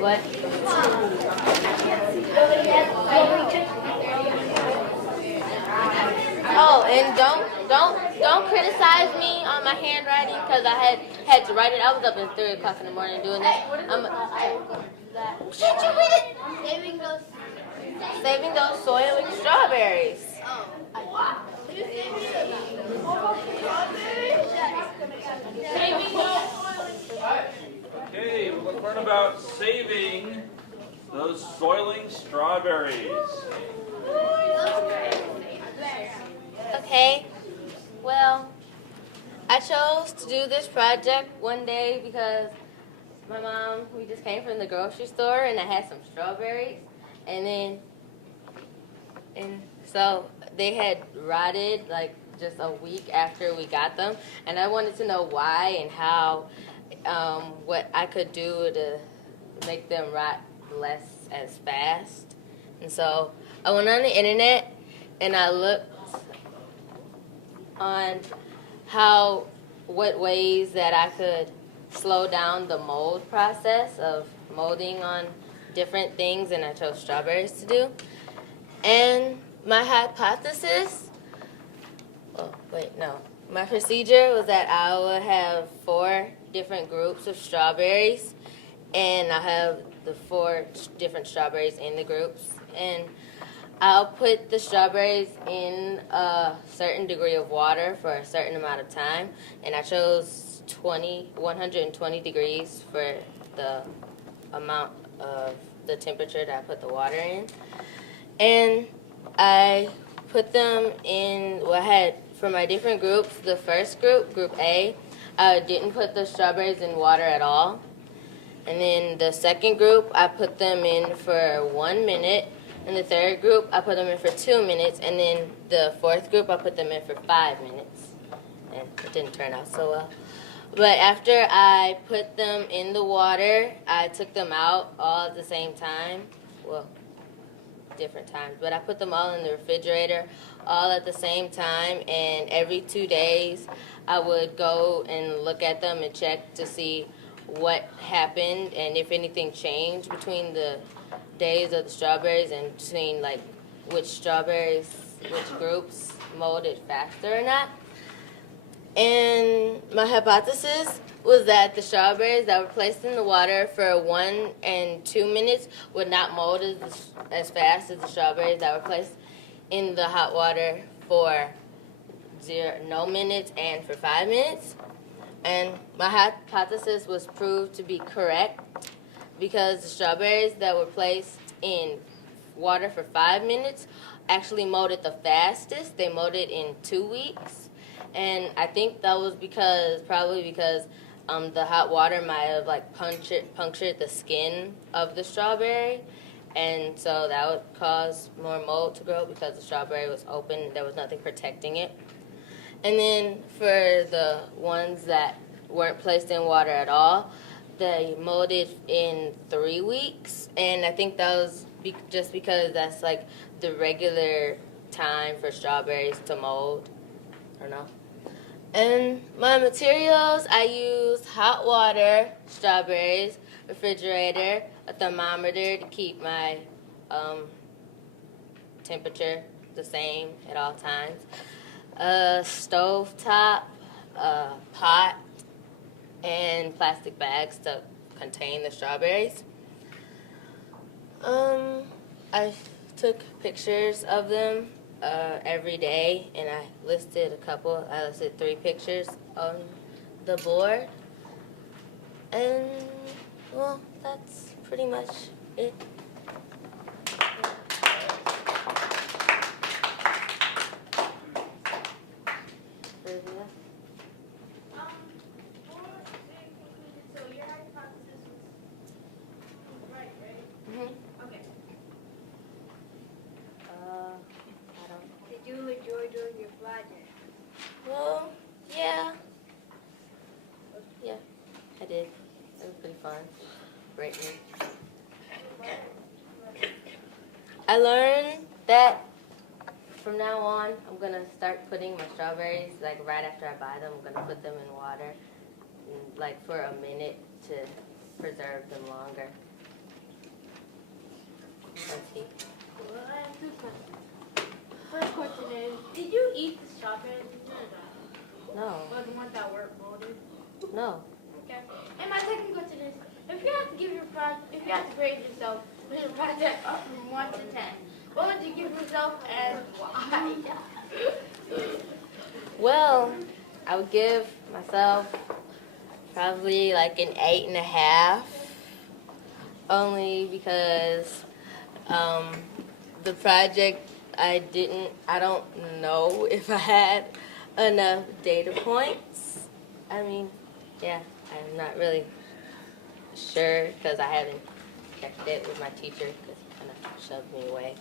What? Oh, and don't criticize me on my handwriting because I had to write it. I was up at 3 o'clock in the morning doing this. Should you read it? Saving those soiling strawberries. Okay, we're going to learn about saving those soiling strawberries. Okay, well, I chose to do this project one day because my mom, we just came from the grocery store and I had some strawberries, and so they had rotted like just a week after we got them, and I wanted to know why and how, what I could do to make them rot less as fast. And so I went on the internet and I looked on what ways that I could slow down the mold process of molding on different things, and I chose strawberries to do. And my hypothesis, my procedure was that I would have 4 different groups of strawberries, and I'll have the 4 different strawberries in the groups, and I'll put the strawberries in a certain degree of water for a certain amount of time, and I chose 120 degrees for the amount of the temperature that I put the water in. And I put them in, I had, for my different groups, the first group, Group A, I didn't put the strawberries in water at all. And then the second group, I put them in for 1 minute. And the third group, I put them in for 2 minutes. And then the fourth group, I put them in for 5 minutes. And it didn't turn out so well. But after I put them in the water, I took them out all at the same time. Well, different times. But I put them all in the refrigerator all at the same time. And every 2 days, I would go and look at them and check to see what happened and if anything changed between the days of the strawberries and between like which groups molded faster or not. And my hypothesis was that the strawberries that were placed in the water for 1 and 2 minutes would not mold as fast as the strawberries that were placed in the hot water for no minutes and for 5 minutes. And my hypothesis was proved to be correct because the strawberries that were placed in water for 5 minutes actually molded the fastest. They molded in 2 weeks. And I think that was probably because the hot water might have like punctured the skin of the strawberry. And so that would cause more mold to grow because the strawberry was open and there was nothing protecting it. And then for the ones that weren't placed in water at all, they molded in 3 weeks. And I think that was just because that's like the regular time for strawberries to mold. I don't know. And my materials, I used hot water, strawberries, refrigerator, a thermometer to keep my temperature the same at all times, a stove top, a pot, and plastic bags to contain the strawberries. I took pictures of them every day, and I listed 3 pictures on the board. And, well, that's pretty much it. Did you enjoy doing your project? Well, yeah. Yeah, I did. It was pretty fun. Great week. I learned that from now on, I'm going to start putting my strawberries, like right after I buy them, I'm going to put them in water, like for a minute to preserve them longer. Auntie. Well, I have two questions. First question is, did you eat the strawberries? No, Or the ones that weren't molded? no. Okay. And my second question is, if you had to give your if you had to grade yourself with your project up from 1 to 10, what would you give yourself and why? Well, I would give myself probably like an 8.5, only because the project I don't know if I had enough data points. I mean, yeah, I'm not really sure because I haven't checked it with my teacher because he kind of shoved me away.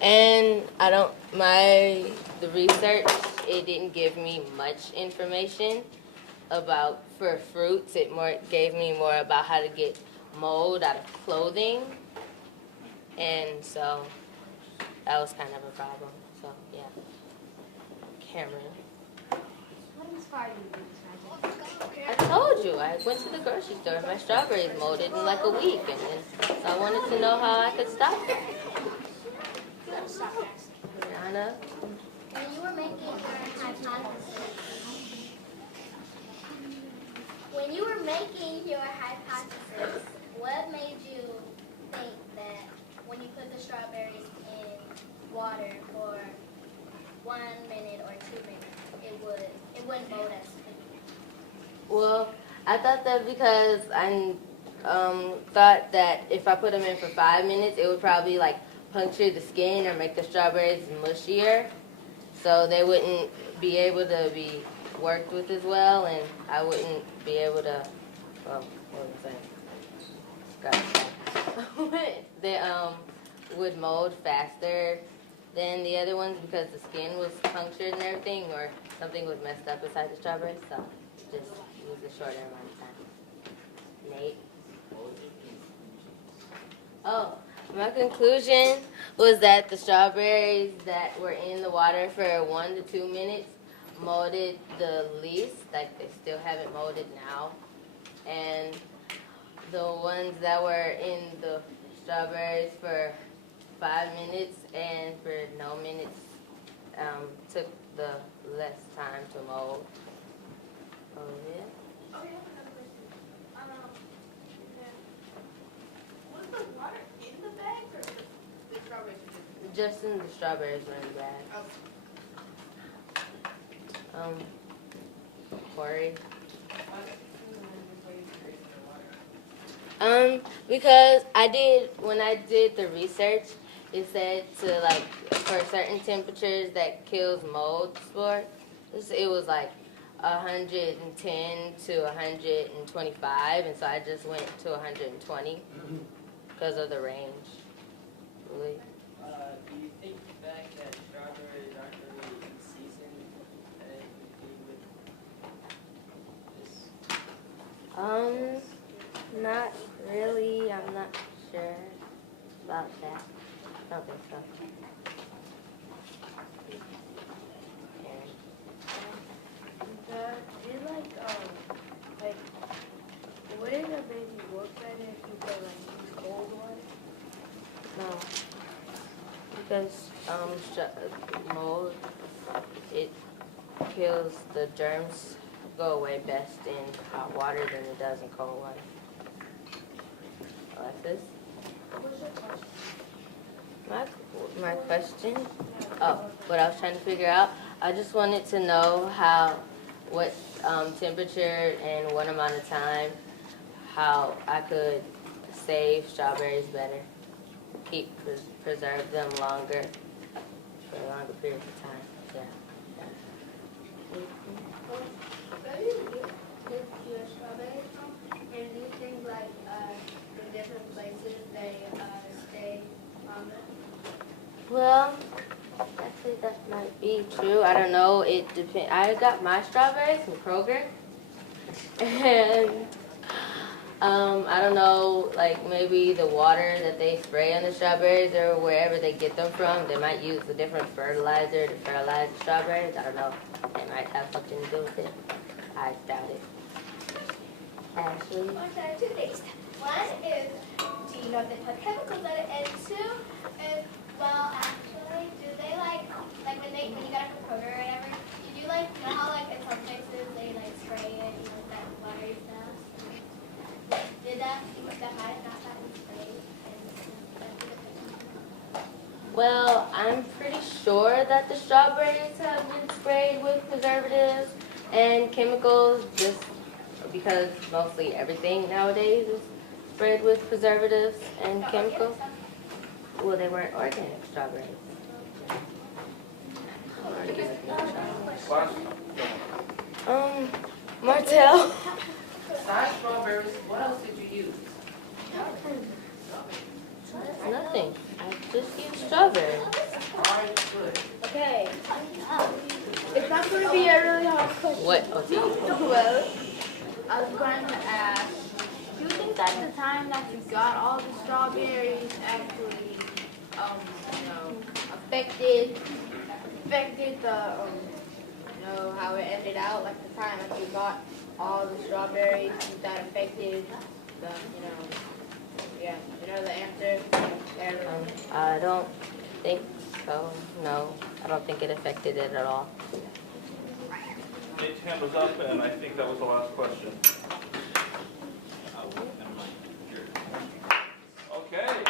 And the research, it didn't give me much information about, for fruits, it gave me more about how to get mold out of clothing. And so that was kind of a problem. So, yeah. Cameron. What inspired you to do this project? I told you, I went to the grocery store and my strawberries molded in like a week. And then so I wanted to know how I could stop them. Rihanna? When you were making your hypothesis, what made you think that when you put the strawberries in water for 1 minute or 2 minutes, it wouldn't mold as quickly? Well, I thought that because I thought that if I put them in for 5 minutes, it would probably like puncture the skin or make the strawberries mushier, so they wouldn't be able to be worked with as well, and I wouldn't be able to. Well, what was I saying? They would mold faster than the other ones because the skin was punctured and everything, or something was messed up inside the strawberry. So just use a shorter amount of time. Nate. Oh, my conclusion was that the strawberries that were in the water for 1 to 2 minutes molded the least, like they still haven't molded now. And the ones that were in the strawberries for 5 minutes and for no minutes took the less time to mold. Oh, yeah. Okay, I have another question. Was the water in the bag or the strawberries? Just in the strawberries were in the bag. Corey. Because when I did the research, it said to like, for certain temperatures that kills mold spore, it was like 110 to 125, and so I just went to 120 because of the range. Really. Do you think the fact that strawberries aren't really in season has anything to do with this? Not really. I'm not sure about that. I don't think so. Wouldn't it make you work better if you put use cold water? No. Because mold, it kills the germs, go away best in hot water than it does in cold water. Alexis? What's your question? My question? Oh, what I was trying to figure out? I just wanted to know what temperature and what amount of time, how I could save strawberries better, preserve them longer, for longer periods of time. Yeah. Where do you get your strawberries from? And do you think like the different places they stay longer? Well, actually that might be true. I don't know. It depends. I got my strawberries from Kroger, and I don't know, like maybe the water that they spray on the strawberries or wherever they get them from, they might use a different fertilizer to fertilize the strawberries. I don't know. It might have something to do with it. I doubt it. Ashley? Okay, 2 things. One is, do you know about the chemicals that it and two is well actually do they like when you got it from Kroger or whatever, did you like you know how like in some places they like spray it, you know, with that watery stuff? Did that had not been sprayed and Well, I'm pretty sure that the strawberries have been sprayed with preservatives and chemicals just because mostly everything nowadays is sprayed with preservatives and chemicals. Well, they weren't organic strawberries. Last, Martell. Besides strawberries, what else did you use? Nothing. I just used strawberries. Alright, good. Okay. It's not going to be a really hard question. What? Okay. Well, I was going to ask, do you think that the time that you got all the strawberries actually, affected the, how it ended out? Like the time that you got all the strawberries, that affected the, the answer? I don't think so. No, I don't think it affected it at all. Nate's hand was up, and I think that was the last question. Okay.